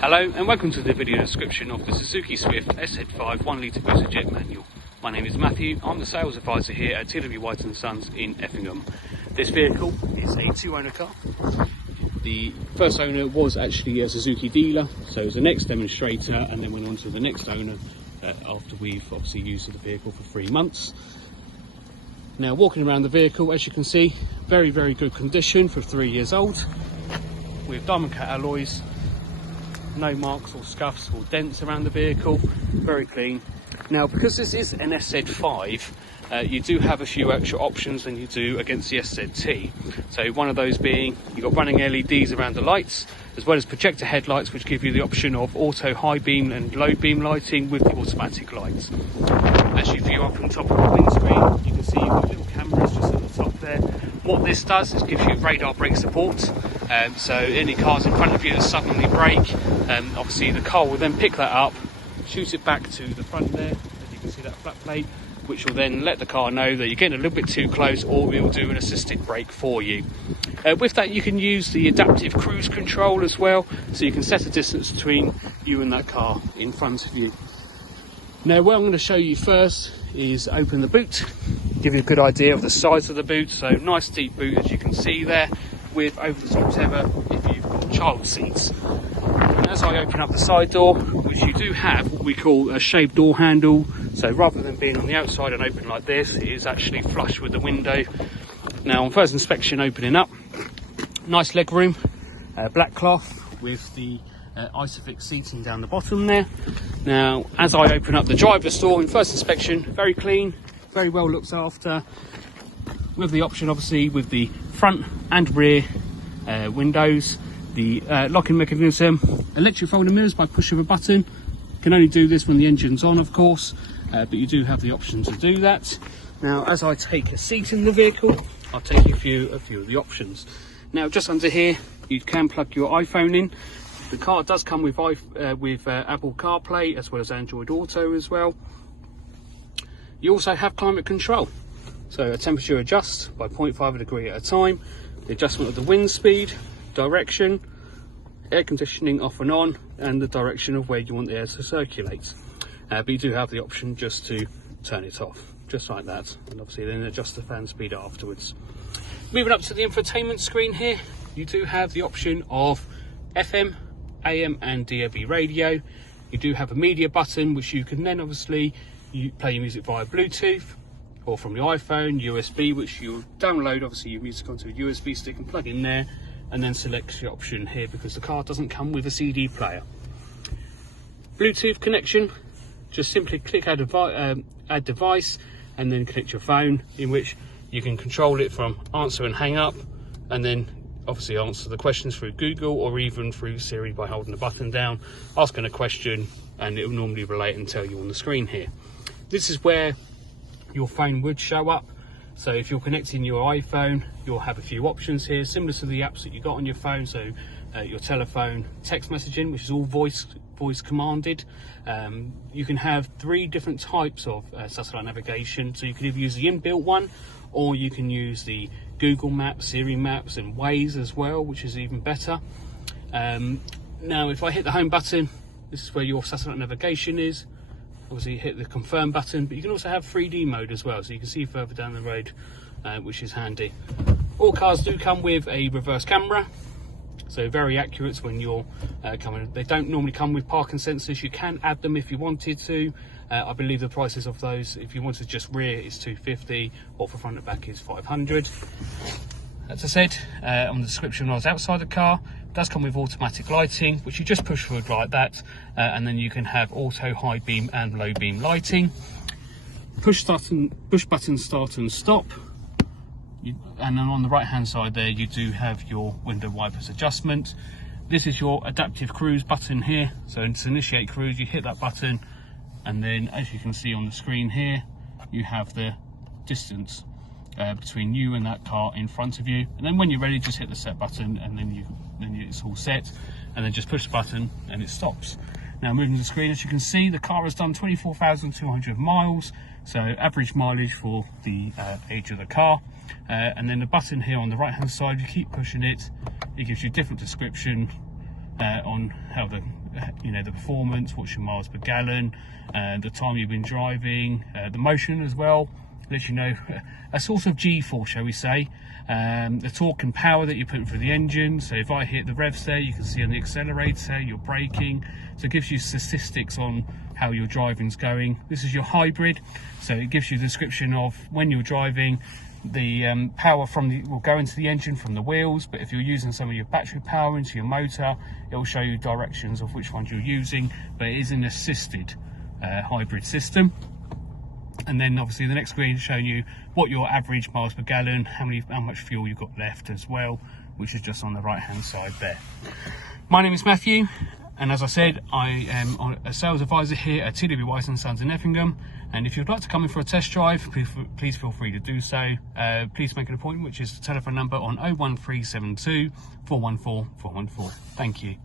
Hello and welcome to the video description of the Suzuki Swift SZ5 1 litre BoosterJet manual. My name is Matthew, I'm the sales advisor here at TW White & Sons in Effingham. This vehicle is a two-owner car. The first owner was actually a Suzuki dealer, so it was an ex-demonstrator and then went on to the next owner after we've obviously used the vehicle for 3 months. Now walking around the vehicle, as you can see, very good condition for 3 years old, with diamond cut alloys. No marks or scuffs or dents around the vehicle, very clean. Now because this is an SZ5, you do have a few extra options than you do against the SZT. So one of those being, you've got running LEDs around the lights, as well as projector headlights, which give you the option of auto high beam and low beam lighting with the automatic lights. As you view up on top of the windscreen, you can see you've got little cameras just at the top there. What this does is gives you radar brake support. So any cars in front of you that suddenly brake, obviously the car will then pick that up, shoot it back to the front there, as you can see that flat plate, which will then let the car know that you're getting a little bit too close, or it will do an assisted brake for you. With that you can use the adaptive cruise control as well, so you can set a distance between you and that car in front of you. Now what I'm going to show you first is open the boot, give you a good idea of the size of the boot. So nice deep boot, as you can see there, with over the top tether if you've got child seats. And as I open up the side door, which you do have what we call a shaved door handle, so rather than being on the outside and open like this, it is actually flush with the window. Now on first inspection, opening up, nice leg room, black cloth with the Isofix seating down the bottom there. Now as I open up the driver's door in first inspection, very clean, very well looked after, with the option obviously with the front and rear windows, the locking mechanism, electric folding mirrors by push of a button. You can only do this when the engine's on, of course, but you do have the option to do that. Now as I take a seat in the vehicle, I'll take you through a few of the options. Now just under here you can plug your iPhone in. The car does come with Apple CarPlay as well as Android Auto as well. You also have climate control, so a temperature adjust by 0.5 degree at a time, the adjustment of the wind speed, direction, air conditioning off and on, and the direction of where you want the air to circulate. But you do have the option just to turn it off, just like that, and obviously then adjust the fan speed afterwards. Moving up to the infotainment screen here, you do have the option of FM, AM and DAB radio. You do have a media button, which you can then obviously play your music via Bluetooth or from your iPhone, USB, which you'll download obviously your music onto a USB stick and plug in there, and then select your option here because the car doesn't come with a CD player. Bluetooth connection, just simply click add device and then connect your phone, in which you can control it from answer and hang up, and then obviously answer the questions through Google or even through Siri by holding the button down, asking a question, and it will normally relate and tell you on the screen here. This is where your phone would show up. So if you're connecting your iPhone, you'll have a few options here similar to the apps that you got on your phone. So your telephone, text messaging, which is all voice commanded. You can have 3 different types of satellite navigation, so you can either use the inbuilt one, or you can use the Google Maps, Siri Maps and Waze as well, which is even better. Now if I hit the home button, this is where your satellite navigation is. Obviously hit the confirm button, but you can also have 3D mode as well, so you can see further down the road, which is handy. All cars do come with a reverse camera, so very accurate when you're coming. They don't normally come with parking sensors. You can add them if you wanted to. I believe the prices of those, if you wanted just rear, is $250, or for front and back is $500. As I said on the description when I was outside the car, it does come with automatic lighting, which you just push forward like that, and then you can have auto high beam and low beam lighting. Push button start and stop. And then on the right hand side there you do have your window wipers adjustment. This is your adaptive cruise button here, so to initiate cruise you hit that button, and then as you can see on the screen here you have the distance between you and that car in front of you, and then when you're ready just hit the set button, and then it's all set, and then just push the button and it stops. Now moving to the screen, as you can see the car has done 24,200 miles, so average mileage for the age of the car. And then the button here on the right hand side, you keep pushing it, it gives you different description on how the the performance, what's your miles per gallon, the time you've been driving, the motion as well. Lets you know a source of G-force, shall we say, the torque and power that you're putting through the engine. So if I hit the revs there, you can see on the accelerator you're braking, so it gives you statistics on how your driving's going. This is your hybrid, so it gives you a description of when you're driving. The power will go into the engine from the wheels, but if you're using some of your battery power into your motor, it will show you directions of which ones you're using. But it is an assisted hybrid system. And then obviously the next screen is showing you what your average miles per gallon, how much fuel you've got left as well, which is just on the right hand side there. My name is Matthew, and as I said, I am a sales advisor here at TW White & Sons in Effingham. And if you'd like to come in for a test drive, please feel free to do so. Please make an appointment, which is the telephone number on 01372 414 414. Thank you.